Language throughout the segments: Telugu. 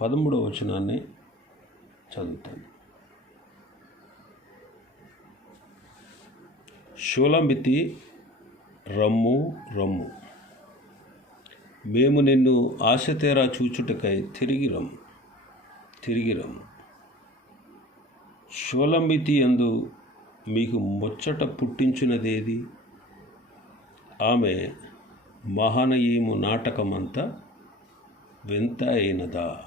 పదమూడవ వచనాన్ని చదువుతాను. షూలమితి రమ్ము రమ్ము. మేము నిన్ను ఆశతేరా చూచుటకై తిరిగి రమ్ము తిరిగి రమ్ము షూలమితి ఎందు మీకు ముచ్చట పుట్టించినదేది? ఆమె మహానయీము నాటకమంతా వింత అయినదా?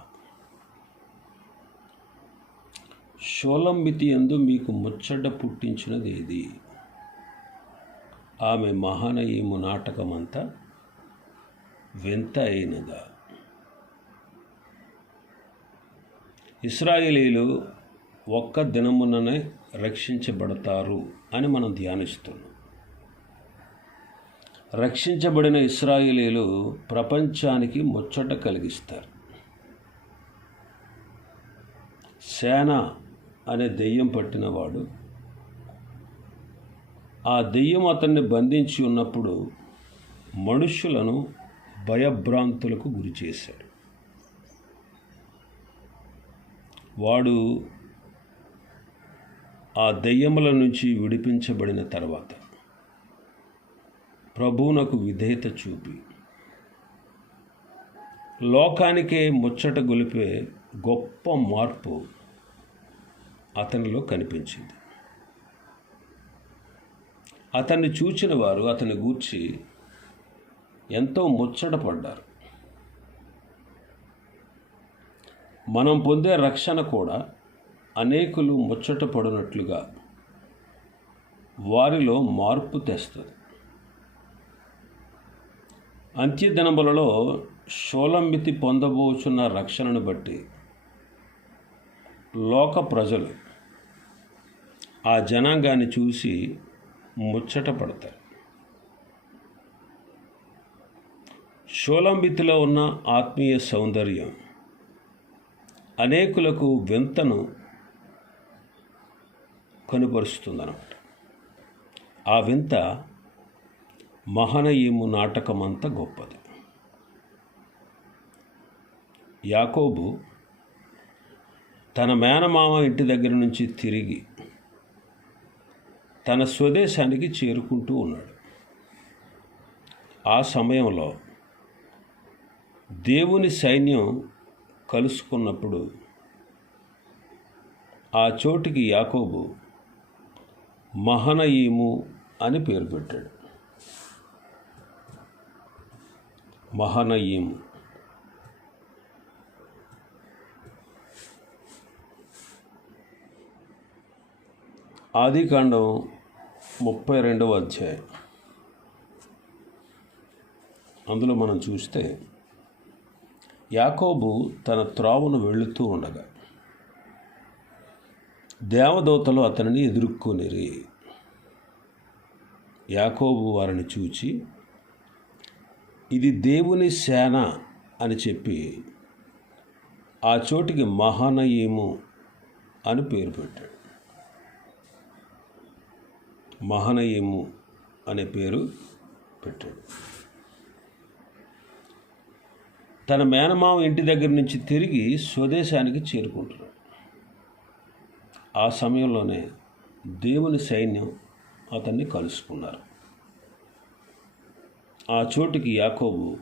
షోలంబితి ఎందు మీకు ముచ్చట పుట్టించినది ఏది ఆమె మహానయీము నాటకమంతా వింత అయినదా? ఇస్రాయేలీలు ఒక్క దినముననే రక్షించబడతారు అని మనం ధ్యానిస్తున్నాం. రక్షించబడిన ఇస్రాయేలీలు ప్రపంచానికి ముచ్చట కలిగిస్తారు. సేన అనే దెయ్యం పట్టినవాడు. ఆ దెయ్యం అతన్ని బంధించి ఉన్నప్పుడు మనుష్యులను భయభ్రాంతులకు గురి చేశాడు. వాడు ఆ దెయ్యముల నుంచి విడిపించబడిన తర్వాత ప్రభువునకు విధేయత చూపి లోకానికే ముచ్చట గొలిపే గొప్ప మార్పు అతనిలో కనిపించింది. అతన్ని చూచిన వారు అతని గూర్చి ఎంతో ముచ్చటపడ్డారు మనం పొందే రక్షణ కూడా అనేకులు ముచ్చట పడినట్లుగా వారిలో మార్పు తెస్తుంది. అంత్యదినములలో షోలంబితి పొందబోచున్న రక్షణను బట్టి లోక ప్రజలు ఆ జనాంగాన్ని చూసి ముచ్చట పడతారు. షోలంబితిలో ఉన్న ఆత్మీయ సౌందర్యం అనేకులకు వింతను కనుపరుస్తుందన్నమాట. ఆ వింత మహనయీము నాటకమంత గొప్పది. యాకోబు తన మేనమామ ఇంటి దగ్గర నుంచి తిరిగి తన స్వదేశానికి చేరుకుంటూ ఉన్నాడు. ఆ సమయంలో దేవుని సైన్యం కలుసుకున్నప్పుడు ఆ చోటికి యాకోబు మహనయీము అని పేరు పెట్టాడు. మహనయీము. ఆదికాండం ముప్పై రెండవ అధ్యాయం. అందులో మనం చూస్తే యాకోబు తన త్రోవను వెళుతూ ఉండగా దేవదూతలు అతనిని ఎదుర్కొనిరి. యాకోబు వారిని చూచి ఇది దేవుని సేన అని చెప్పి ఆ చోటికి మహానయీము అని పేరు పెట్టాడు. మహనయీము అనే పేరు పెట్టాడు. తన మేనమామ ఇంటి దగ్గర నుంచి తిరిగి స్వదేశానికి చేరుకుంటున్నాడు. ఆ సమయంలోనే దేవుని సైన్యం అతన్ని కలుసుకున్నారు. ఆ చోటికి యాకోబు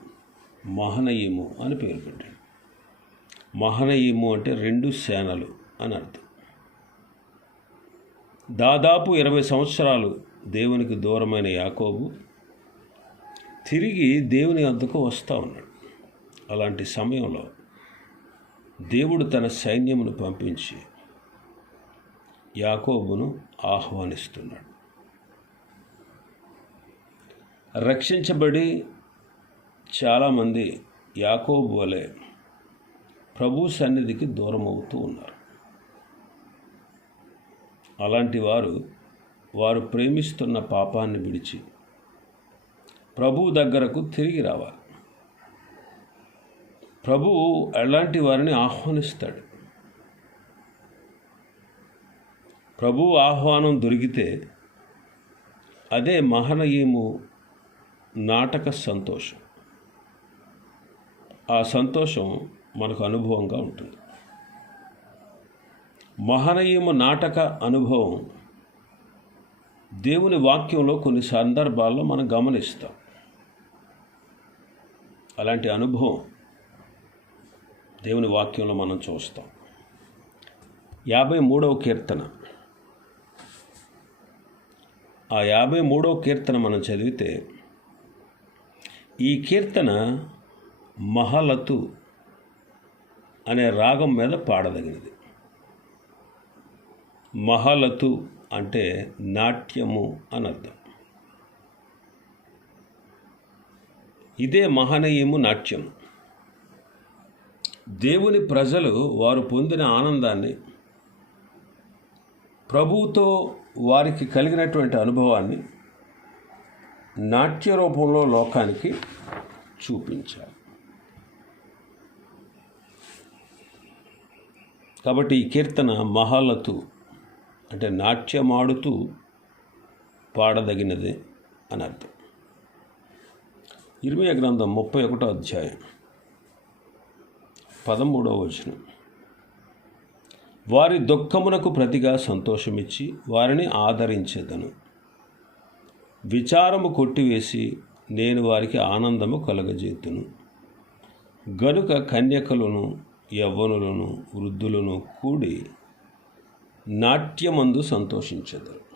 మహనయీము అని పేరు పెట్టాడు. మహనయీము అంటే రెండు సేనలు అని అర్థం. దాదాపు ఇరవై సంవత్సరాలు దేవునికి దూరమైన యాకోబు తిరిగి దేవుని అంతకు వస్తూ ఉన్నాడు. అలాంటి సమయంలో దేవుడు తన సైన్యమును పంపించి యాకోబును ఆహ్వానిస్తున్నాడు. రక్షించబడి చాలామంది యాకోబు వలె ప్రభు సన్నిధికి దూరం అవుతూ ఉన్నారు. అలాంటి వారు వారు ప్రేమిస్తున్న పాపాన్ని విడిచి ప్రభువు దగ్గరకు తిరిగి రావాలి. ప్రభువు ఎలాంటి వారిని ఆహ్వానిస్తాడు? ప్రభువు ఆహ్వానం దొరికితే అదే మహనయీము నాటక సంతోషం. ఆ సంతోషం మనకు అనుభవంగా ఉంటుంది. మహనీయము నాటక అనుభవం. దేవుని వాక్యంలో కొన్ని సందర్భాల్లో మనం గమనిస్తాం. అలాంటి అనుభవం దేవుని వాక్యంలో మనం చూస్తాం. యాభై మూడవ కీర్తన. ఆ యాభై మూడవ కీర్తన మనం చదివితే ఈ కీర్తన మహలతు అనే రాగం మీద పాడదగినది. మహలతు అంటే నాట్యము అని అర్థం ఇదే మహనీయము నాట్యము. దేవుని ప్రజలు వారు పొందిన ఆనందాన్ని ప్రభువుతో వారికి కలిగినటువంటి అనుభవాన్ని నాట్య రూపంలో లోకానికి చూపించారు. కాబట్టి ఈ కీర్తన మహాలతు అంటే నాట్యమాడుతూ పాడదగినది అని అర్థం. ఇరవై గ్రంథం ముప్పై ఒకటో అధ్యాయం పదమూడవ వచనం. వారి దుఃఖమునకు ప్రతిగా సంతోషమిచ్చి వారిని ఆదరించేదను. విచారము కొట్టివేసి నేను వారికి ఆనందము కలగజేతును. గనుక కన్యకలను యవ్వనులను వృద్ధులను కూడి నాట్యమందు సంతోషించెదరు.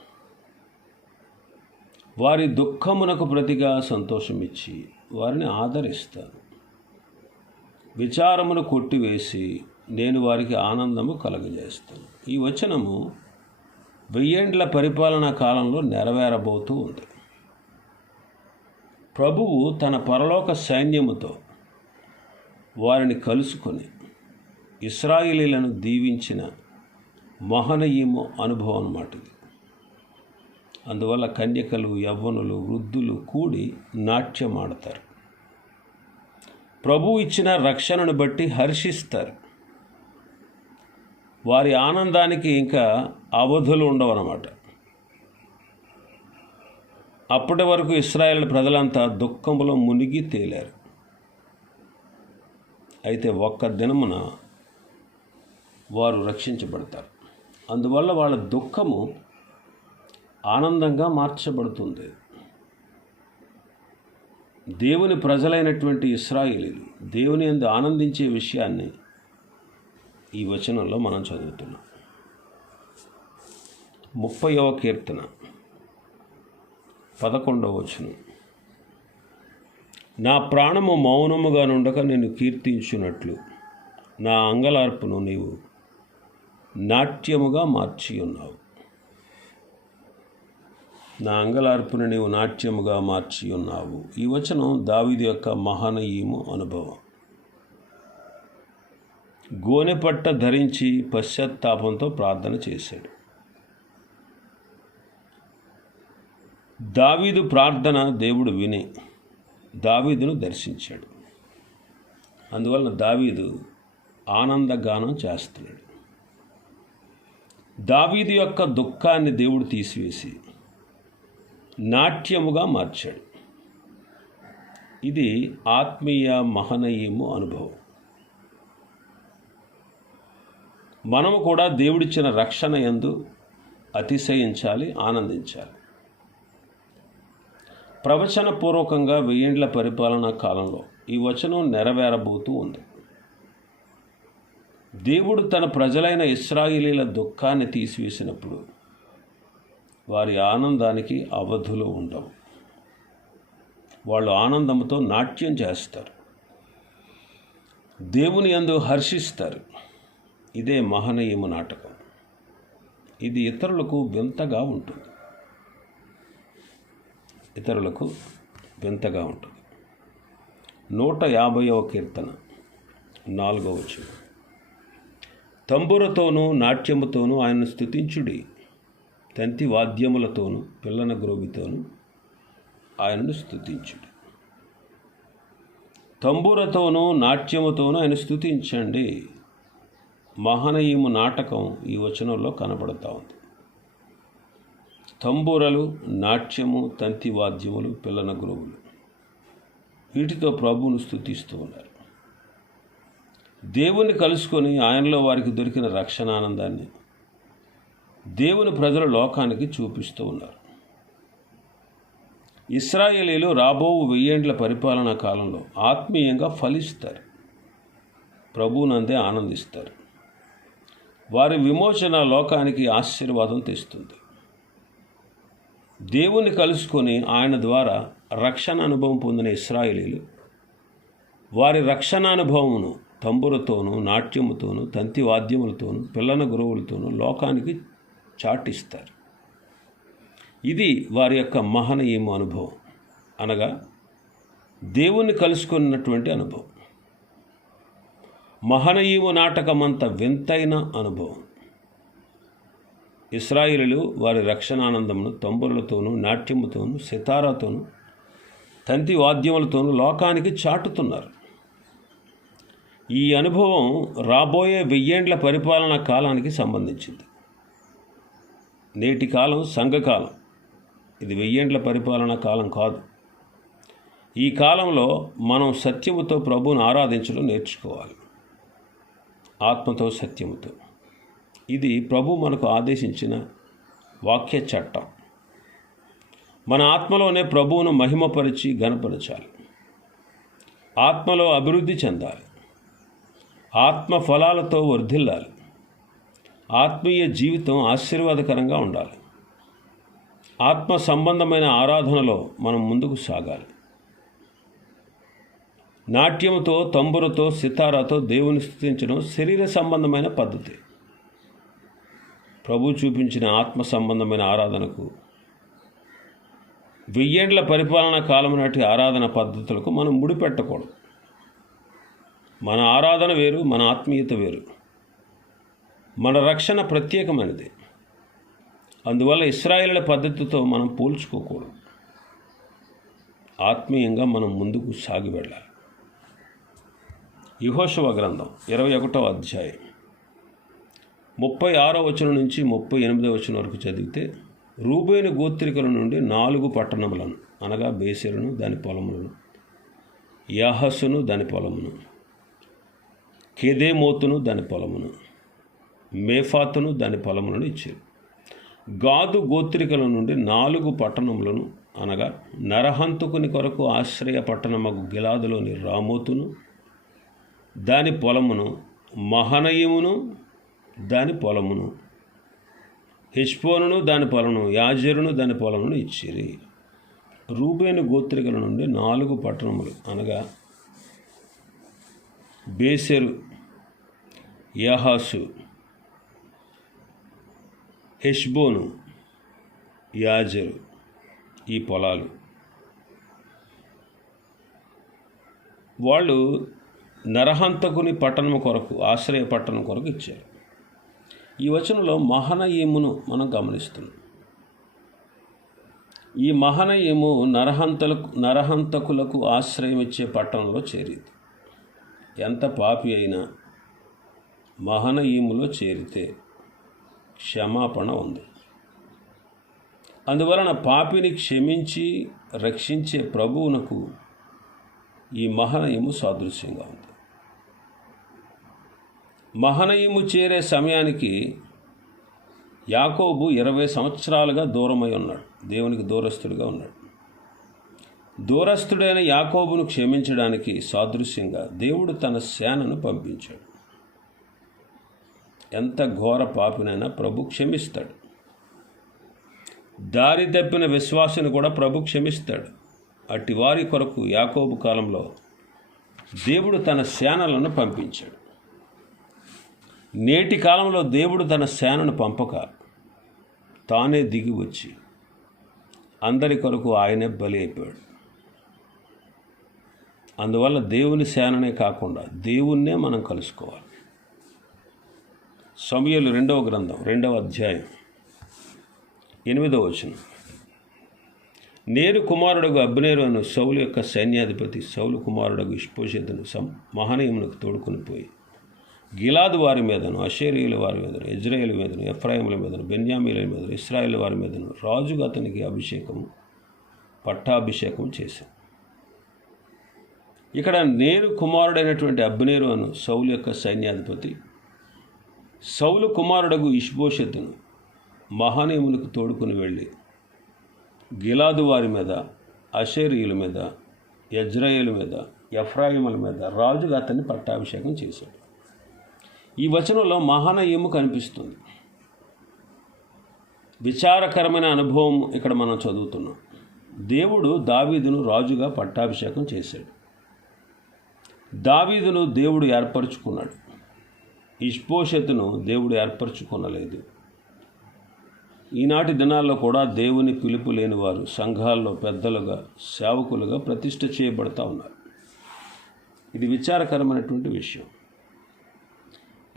వారి దుఃఖమునకు ప్రతిగా సంతోషమిచ్చి వారిని ఆదరిస్తాను విచారమును కొట్టివేసి నేను వారికి ఆనందము కలగజేస్తాను. ఈ వచనము వెయ్యేండ్ల పరిపాలనా కాలంలో నెరవేరబోతూ ఉంది. ప్రభువు తన పరలోక సైన్యముతో వారిని కలుసుకొని ఇస్రాయిలీలను దీవించిన మహనీయము అనుభవం అన్నమాట ఇది. అందువల్ల కన్యకలు యవ్వనులు వృద్ధులు కూడి నాట్యం ఆడతారు. ప్రభు ఇచ్చిన రక్షణను బట్టి హర్షిస్తారు. వారి ఆనందానికి ఇంకా అవధులు ఉండవన్నమాట అప్పటి వరకు ఇస్రాయేల్ ప్రజలంతా దుఃఖంలో మునిగి తేలారు. అయితే ఒక్క దినమున వారు రక్షించబడతారు. అందువల్ల వాళ్ళ దుఃఖము ఆనందంగా మార్చబడుతుంది. దేవుని ప్రజలైనటువంటి ఇస్రాయిలీలు దేవుని ఎందు ఆనందించే విషయాన్ని ఈ వచనంలో మనం చదువుతున్నాం. ముప్పైవ కీర్తన పదకొండవ వచనం. నా ప్రాణము మౌనముగా నుండక నేను కీర్తించున్నట్లు నా అంగలార్పును నీవు నాట్యముగా మార్చి ఉన్నావు నా అంగలార్పును నీవు నాట్యముగా మార్చి ఉన్నావు ఈ వచనం దావిది యొక్క మహానయీము అనుభవం. గోనెపట్ట ధరించి పశ్చాత్తాపంతో ప్రార్థన చేశాడు. దావీదు ప్రార్థన దేవుడు విని దావీదును దర్శించాడు. అందువలన దావీదు ఆనందగానం చేస్తున్నాడు. దావీదు యొక్క దుఃఖాన్ని దేవుడు తీసివేసి నాట్యముగా మార్చాడు. ఇది ఆత్మీయ మహనీయము అనుభవం. మనము కూడా దేవుడిచ్చిన రక్షణ ఎందు అతిశయించాలి ఆనందించాలి. ప్రవచనపూర్వకంగా వెయ్యేండ్ల పరిపాలనా కాలంలో ఈ వచనం నెరవేరబోతూ ఉంది. దేవుడు తన ప్రజలైన ఇస్రాయిలీల దుఃఖాన్ని తీసివేసినప్పుడు వారి ఆనందానికి అవధులు ఉండవు. వాళ్ళు ఆనందంతో నాట్యం చేస్తారు. దేవుని అందు హర్షిస్తారు. ఇదే మహనీయము నాటకం. ఇది ఇతరులకు వింతగా ఉంటుంది. ఇతరులకు వింతగా ఉంటుంది. నూట యాభైవ కీర్తన నాలుగవ వచనం. తంబురతోనూ నాట్యముతోనూ ఆయనను స్థుతించుడి తంతి వాద్యములతోనూ పిల్లన గ్రోవితోనూ ఆయనను స్థుతించుడి తంబురతోనూ నాట్యముతోనూ ఆయన స్థుతించండి మహనీయము నాటకం ఈ వచనంలో కనబడతా ఉంది. తంబూరలు నాట్యము తంతి వాద్యములు పిల్లన గురువులు వీటితో ప్రభువును స్థుతిస్తూ ఉన్నారు. దేవుణ్ణి కలుసుకొని ఆయనలో వారికి దొరికిన రక్షణ ఆనందాన్ని దేవుని ప్రజల లోకానికి చూపిస్తూ ఉన్నారు. ఇస్రాయేలీలు రాబో వెయ్యేండ్ల పరిపాలనా కాలంలో ఆత్మీయంగా ఫలిస్తారు. ప్రభునందే ఆనందిస్తారు. వారి విమోచన లోకానికి ఆశీర్వాదం తెస్తుంది. దేవుణ్ణి కలుసుకొని ఆయన ద్వారా రక్షణ అనుభవం పొందిన ఇస్రాయేలీలు వారి రక్షణ అనుభవమును తంబురతోనూ నాట్యముతోనూ తంతి వాద్యములతోనూ పిల్లన గురువులతోనూ లోకానికి చాటిస్తారు. ఇది వారి యొక్క మహనీయము అనుభవం. అనగా దేవుణ్ణి కలుసుకున్నటువంటి అనుభవం. మహనీయము నాటకమంత వింతైన అనుభవం. ఇస్రాయిలు వారి రక్షణానందమును తంబురులతోనూ నాట్యముతోనూ సితారాతోనూ తంతి వాద్యములతోనూ లోకానికి చాటుతున్నారు. ఈ అనుభవం రాబోయే వెయ్యేండ్ల పరిపాలన కాలానికి సంబంధించింది. నేటి కాలం సంఘకాలం. ఇది వెయ్యేండ్ల పరిపాలన కాలం కాదు. ఈ కాలంలో మనం సత్యముతో ప్రభువును ఆరాధించడం నేర్చుకోవాలి. ఆత్మతో సత్యముతో. ఇది ప్రభు మనకు ఆదేశించిన వాక్య చట్టం. మన ఆత్మలోనే ప్రభువును మహిమపరిచి గనపరచాలి ఆత్మలో అభివృద్ధి చెందాలి. ఆత్మ ఫలాలతో వర్ధిల్లాలి. ఆత్మీయ జీవితం ఆశీర్వాదకరంగా ఉండాలి. ఆత్మ సంబంధమైన ఆరాధనలో మనం ముందుకు సాగాలి. నాట్యముతో తంబురతో సితారాతో దేవుని స్థుతించడం శరీర సంబంధమైన పద్ధతి. ప్రభు చూపించిన ఆత్మ సంబంధమైన ఆరాధనకు వెయ్యేండ్ల పరిపాలన కాలం నాటి ఆరాధన పద్ధతులకు మనం ముడిపెట్టకూడదు. మన ఆరాధన వేరు మన ఆత్మీయత వేరు. మన రక్షణ ప్రత్యేకమైనది. అందువల్ల ఇస్రాయేళ్ళ పద్ధతితో మనం పోల్చుకోకూడదు. ఆత్మీయంగా మనం ముందుకు సాగి వెళ్ళాలి. యుహోశవ గ్రంథం ఇరవై ఒకటో అధ్యాయం. ముప్పై ఆరో వచనం నుంచి ముప్పై ఎనిమిదో వచనం వరకు చదివితే రూబేని గోత్రికల నుండి నాలుగు పట్టణములను అనగా బేసెలను దాని పొలములను యహస్సును దాని పొలమును కెదేమోతును దాని పొలమును మేఫాతును దాని పొలములను ఇచ్చారు. గాదు గోత్రికల నుండి నాలుగు పట్టణములను అనగా నరహంతుకుని కొరకు ఆశ్రయ పట్టణమగు గిలాదులోని రామోతును దాని పొలమును మహనయమును దాని పొలమును హిష్పోనును దాని పొలమును యాజరును దాని పొలమును ఇచ్చిరి. రూబేను గోత్రికల నుండి నాలుగు పట్టణములు అనగా బేసెరు యహాసు హెష్బోను యాజరు ఈ పొలాలు. వాళ్ళు నరహంతకుని పట్టణం కొరకు ఆశ్రయ పట్టణం కొరకు ఇచ్చారు. ఈ వచనంలో మహనయేమును మనం గమనిస్తున్నాం. ఈ మహనయేము నరహంతలకు నరహంతకులకు ఆశ్రయం ఇచ్చే పట్టణంలో చేరింది. ఎంత పాపి అయినా మహనయములో చేరితే క్షమాపణ ఉంది. అందువలన పాపిని క్షమించి రక్షించే ప్రభువునకు ఈ మహనయము సాదృశ్యంగా ఉంది. మహనయము చేరే సమయానికి యాకోబు ఇరవై సంవత్సరాలుగా దూరమై ఉన్నాడు. దేవునికి దూరస్తుడిగా ఉన్నాడు. దూరస్తుడైన యాకోబును క్షమించడానికి సాదృశ్యంగా దేవుడు తన సేనను పంపించాడు. ఎంత ఘోర పాపినైనా ప్రభు క్షమిస్తాడు. దారి తప్పిన విశ్వాసుని కూడా ప్రభు క్షమిస్తాడు. అట్టి వారి కొరకు యాకోబు కాలంలో దేవుడు తన సేనలను పంపించాడు. నేటి కాలంలో దేవుడు తన సేనను పంపక తానే దిగి వచ్చి అందరి కొరకు ఆయనే బలి అయిపోయాడు. అందువల్ల దేవుని సేననే కాకుండా దేవుణ్ణే మనం కలుసుకోవాలి. సమయలు రెండవ గ్రంథం రెండవ అధ్యాయం. ఎనిమిదవ వచనం. నేరు కుమారుడుగు అబ్నేరు అను సౌలు యొక్క సైన్యాధిపతి సౌలు కుమారుడుగు ఇష్పోషితును సం మహనీయమునకు తోడుకొని పోయి గిలాదు వారి మీదను అషేరియుల వారి మీదను ఇజ్రాయేల్ మీదను ఎఫ్రాయిముల మీదను బెన్యామీల మీదను ఇస్రాయేల్ వారి మీదను రాజుగా అతనికి అభిషేకం పట్టాభిషేకం చేశాను. ఇక్కడ నేరు కుమారుడైనటువంటి అబ్నేరు అను సౌలు యొక్క సైన్యాధిపతి సౌలు కుమారుడగు ఇష్బోషెత్తును మహానేములకు తోడుకుని వెళ్ళి గిలాదు వారి మీద అషేరియుల మీద యజ్రాయేలు మీద ఎఫ్రాయిముల మీద రాజుగా అతన్ని పట్టాభిషేకం చేశాడు. ఈ వచనంలో మహానయము కనిపిస్తుంది. విచారకరమైన అనుభవం ఇక్కడ మనం చదువుతున్నాం. దేవుడు దావీదును రాజుగా పట్టాభిషేకం చేశాడు. దావీదును దేవుడు ఏర్పరచుకున్నాడు. ఇష్పోషతును దేవుడు ఏర్పరచుకొనలేదు. ఈనాటి దినాల్లో కూడా దేవుని పిలుపు లేని వారు సంఘాల్లో పెద్దలుగా సేవకులుగా ప్రతిష్ట చేయబడతా ఉన్నారు. ఇది విచారకరమైనటువంటి విషయం.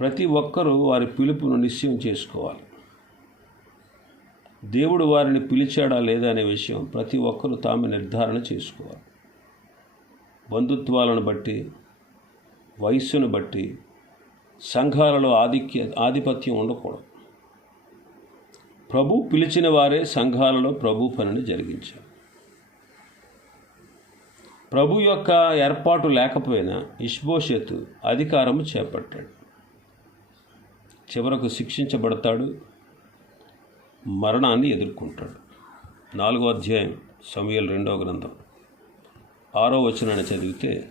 ప్రతి ఒక్కరూ వారి పిలుపును నిశ్చయం చేసుకోవాలి. దేవుడు వారిని పిలిచాడా లేదా అనే విషయం ప్రతి ఒక్కరూ తాము నిర్ధారణ చేసుకోవాలి. బంధుత్వాలను బట్టి వయస్సును బట్టి సంఘాలలో ఆధిక్య ఆధిపత్యం ఉండకూడదు. ప్రభు పిలిచిన వారే సంఘాలలో ప్రభు పనిని జరిగించారు. ప్రభు యొక్క ఏర్పాటు లేకపోయినా ఇష్బోషెతు అధికారము చేపట్టాడు. చివరకు శిక్షించబడతాడు మరణాన్ని ఎదుర్కొంటాడు. నాలుగో అధ్యాయం సమయల్ రెండవ గ్రంథం ఆరో వచనాన్ని చదివితే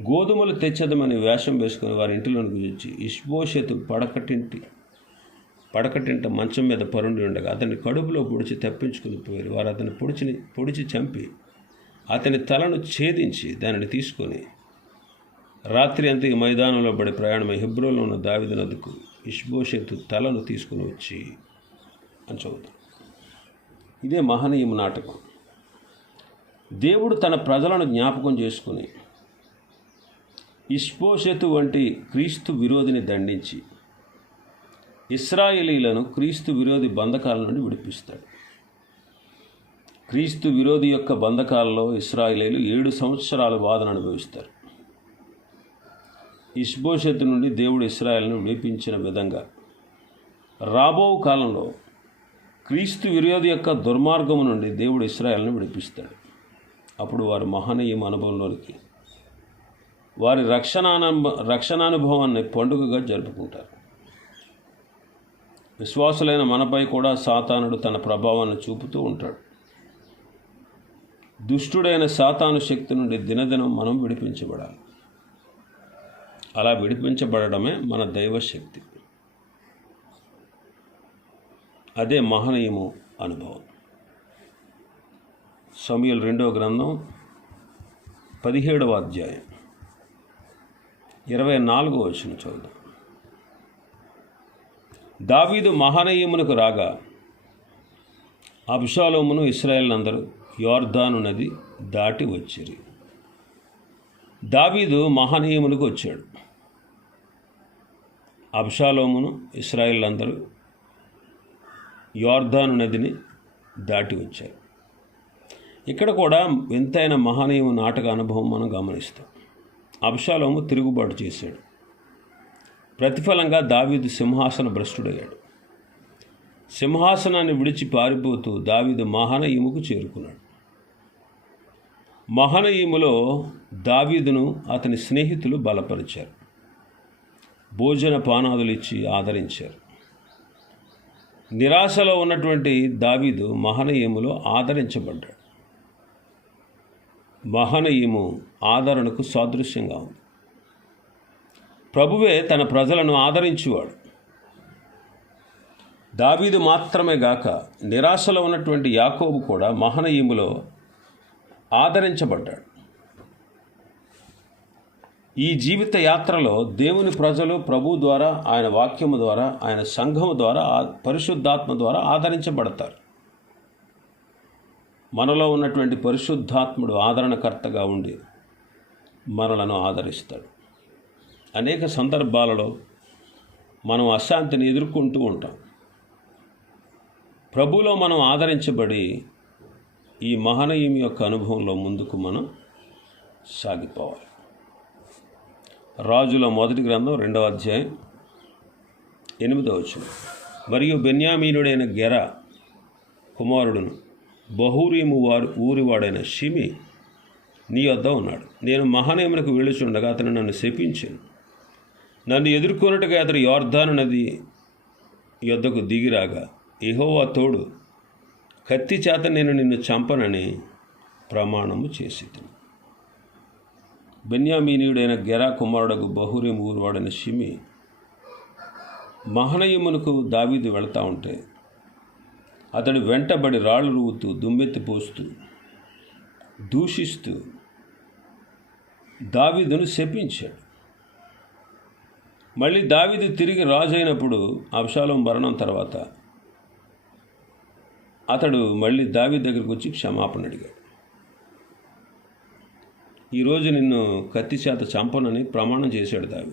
గోధుమలు తెచ్చదమని వేషం వేసుకుని వారి ఇంటిలోనికి వచ్చి ఇష్బోషెతు పడకటింటి పడకటింట మంచం మీద పరుండి ఉండగా అతని కడుపులో పొడిచి తప్పించుకుని పోయారు వారు అతని పొడిచిని పొడిచి చంపి అతని తలను ఛేదించి దానిని తీసుకొని రాత్రి అంతా ఈ మైదానంలో పడి ప్రయాణమై హిబ్రోలో ఉన్న దావిద నదుకు ఇష్బోషెతు తలను తీసుకుని వచ్చి అని చదువుతాం. ఇదే మహనీయం నాటకం. దేవుడు తన ప్రజలను జ్ఞాపకం చేసుకుని ఇష్పోషతు వంటి క్రీస్తు విరోధిని దండించి ఇస్రాయేలీలను క్రీస్తు విరోధి బంధకాల నుండి విడిపిస్తాడు. క్రీస్తు విరోధి యొక్క బంధకాలలో ఇస్రాయేలీలు ఏడు సంవత్సరాల బాధను అనుభవిస్తారు. ఇష్బోషతు నుండి దేవుడు ఇస్రాయేల్ను విడిపించిన విధంగా రాబో కాలంలో క్రీస్తు విరోధి యొక్క దుర్మార్గము నుండి దేవుడు ఇస్రాయేల్ను విడిపిస్తాడు. అప్పుడు వారు మహనీయం అనుభవంలోనికి వారి రక్షణానుభ రక్షణానుభవాన్ని పండుగగా జరుపుకుంటారు. విశ్వాసులైన మనపై కూడా సాతానుడు తన ప్రభావాన్ని చూపుతూ ఉంటాడు. దుష్టుడైన సాతాను శక్తి నుండి దినదినం మనం విడిపించబడాలి. అలా విడిపించబడమే మన దైవశక్తి. అదే మహనీయము అనుభవం. సమయలు రెండవ గ్రంథం పదిహేడవ అధ్యాయం. ఇరవై నాలుగో వచ్చిన చూద్దాం దావీదు మహానయమునకు రాగా అబ్షాలోమును ఇస్రాయేల్ అందరూ యోర్ధాను నది దాటి వచ్చిరి. దావీదు మహానీయములకు వచ్చాడు. అబ్షాలోమును ఇస్రాయిల్ అందరూ యోర్ధాను నదిని దాటి వచ్చారు. ఇక్కడ కూడా వింతైన మహానీయము నాటక అనుభవం మనం గమనిస్తాం. అబ్షాలోము తిరుగుబాటు చేశాడు. ప్రతిఫలంగా దావీదు సింహాసన భ్రష్టుడయ్యాడు. సింహాసనాన్ని విడిచి పారిపోతూ దావీదు మహానయీముకు చేరుకున్నాడు. మహానయీములో దావీదును అతని స్నేహితులు బలపరిచారు. భోజన పానాదులు ఇచ్చి ఆదరించారు. నిరాశలో ఉన్నటువంటి దావీదు మహనయీములో ఆదరించబడ్డాడు. మహనీయము ఆదరణకు సాదృశ్యంగా ఉంది. ప్రభువే తన ప్రజలను ఆదరించేవాడు. దావీదు మాత్రమే గాక నిరాశలో ఉన్నటువంటి యాకోబు కూడా మహనయీములో ఆదరించబడ్డాడు. ఈ జీవిత యాత్రలో దేవుని ప్రజలు ప్రభు ద్వారా ఆయన వాక్యము ద్వారా ఆయన సంఘము ద్వారా పరిశుద్ధాత్మ ద్వారా ఆదరించబడతారు. మనలో ఉన్నటువంటి పరిశుద్ధాత్ముడు ఆదరణకర్తగా ఉండి మనలను ఆదరిస్తాడు. అనేక సందర్భాలలో మనం అశాంతిని ఎదుర్కొంటూ ఉంటాం. ప్రభులో మనం ఆదరించబడి ఈ మహనీయం యొక్క అనుభవంలో ముందుకు మనం సాగిపోవాలి. రాజుల మొదటి గ్రంథం రెండవ అధ్యాయం ఎనిమిదవ వచ్చిన మరియు బెన్యామీనుడైన గెర కుమారుడును బహూరీము వారు ఊరివాడైన షిమి నీ వద్ద ఉన్నాడు. నేను మహానేమునకు వెళ్ళుచుండగా అతను నన్ను శపించాను నన్ను ఎదుర్కొన్నట్టుగా అతడు యోర్ధాను నది యొద్దకు దిగిరాగా ఇహోవా తోడు కత్తి చేత నేను నిన్ను చంపనని ప్రమాణము చేసి బెన్యామీనీయుడైన గెరా కుమారుడకు బహురేం ఊరువాడైన షిమి మహనయమునకు దావీదు వెళ్తా ఉంటే అతడు వెంటబడి రాళ్ళు రువుతూ దుమ్మెత్తిపోస్తూ దూషిస్తూ దావీదును శపించాడు. మళ్ళీ దావీదు తిరిగి రాజు అయినప్పుడు అబ్షాలం మరణం తర్వాత అతడు మళ్ళీ దావి దగ్గరికి వచ్చి క్షమాపణ అడిగాడు. ఈరోజు నిన్ను కత్తి చేత చంపనని ప్రమాణం చేశాడు దావి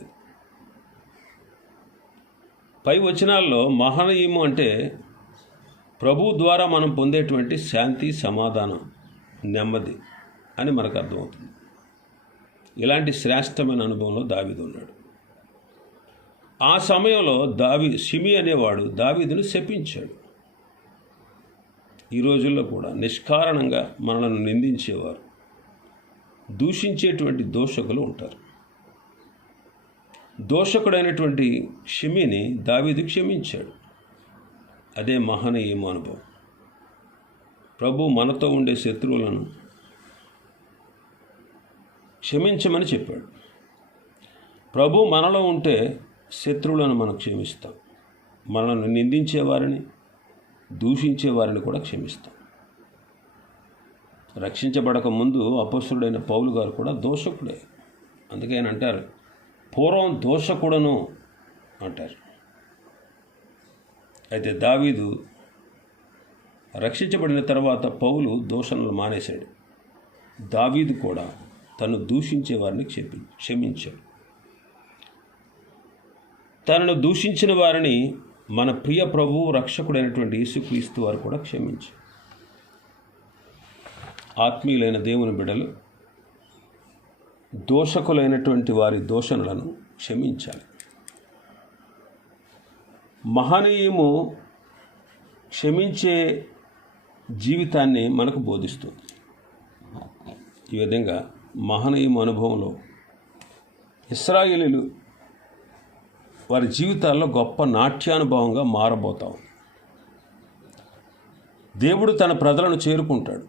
పై వచనాల్లో మహనీయము అంటే ప్రభు ద్వారా మనం పొందేటువంటి శాంతి సమాధానం నెమ్మది అని మనకు అర్థమవుతుంది. ఇలాంటి శ్రేష్టమైన అనుభవంలో దావీదు ఉన్నాడు. ఆ సమయంలో దావి సిమి అనేవాడు దావీదును శపించాడు. ఈ రోజుల్లో కూడా నిష్కారణంగా మనలను నిందించేవారు దూషించేటువంటి దోషకులు ఉంటారు. దోషకుడైనటువంటి షిమిని దావీదు క్షమించాడు. అదే మహనీయము అనుభవం. ప్రభు మనతో ఉండే శత్రువులను క్షమించమని చెప్పాడు. ప్రభు మనలో ఉంటే శత్రువులను మనం క్షమిస్తాం. మనల్ని నిందించేవారిని దూషించేవారిని కూడా క్షమిస్తాం. రక్షించబడక ముందు అపస్సుడైన పౌలు గారు కూడా దోషకుడే. అందుకే ఆయన అంటారు పూర్వం దోషకుడను అంటారు. అయితే దావీదు రక్షించబడిన తర్వాత పౌలు దోషణలు మానేశాడు. దావీదు కూడా తను దూషించే వారిని క్షమి క్షమించాడు. తనను దూషించిన వారిని మన ప్రియ ప్రభువు రక్షకుడైనటువంటి యేసుక్రీస్తు వారు కూడా క్షమించారు ఆత్మీయులైన దేవుని బిడలు దోషకులైనటువంటి వారి దోషణలను క్షమించాలి. మహనీయము క్షమించే జీవితాన్ని మనకు బోధిస్తుంది. ఈ విధంగా మహనీయం అనుభవంలో ఇస్రాయిలీలు వారి జీవితాల్లో గొప్ప నాట్యానుభవంగా మారబోతాం దేవుడు తన ప్రజలను చేరుకుంటాడు.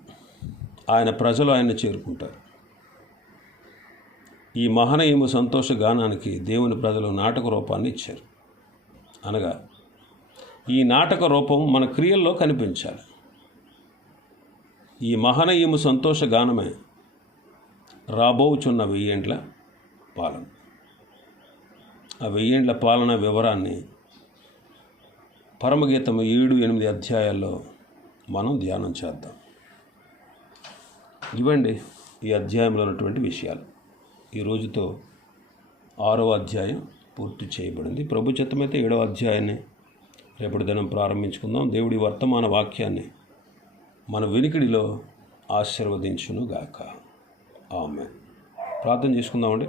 ఆయన ప్రజలు ఆయన్ని చేరుకుంటారు. ఈ మహనీయము సంతోష గానానికి దేవుని ప్రజలు నాటక రూపాన్ని ఇచ్చారు. అనగా ఈ నాటక రూపం మన క్రియల్లో కనిపించాలి. ఈ మహనీయము సంతోష గానమే రాబోచున్న వెయ్యేండ్ల పాలన. ఆ వెయ్యేండ్ల పాలన వివరాన్ని పరమగీతం ఏడు ఎనిమిది అధ్యాయాల్లో మనం ధ్యానం చేద్దాం. ఇవ్వండి ఈ అధ్యాయంలో ఉన్నటువంటి విషయాలు. ఈ రోజుతో ఆరో అధ్యాయం పూర్తి చేయబడింది. ప్రభు చిత్తమైతే ఏడవ అధ్యాయాన్ని రేపటి దినం ప్రారంభించుకుందాం. దేవుడి వర్తమాన వాక్యాన్ని మన వెనికిడిలో ఆశీర్వదించును గాక ఆమె ప్రార్థన చేసుకుందామండి.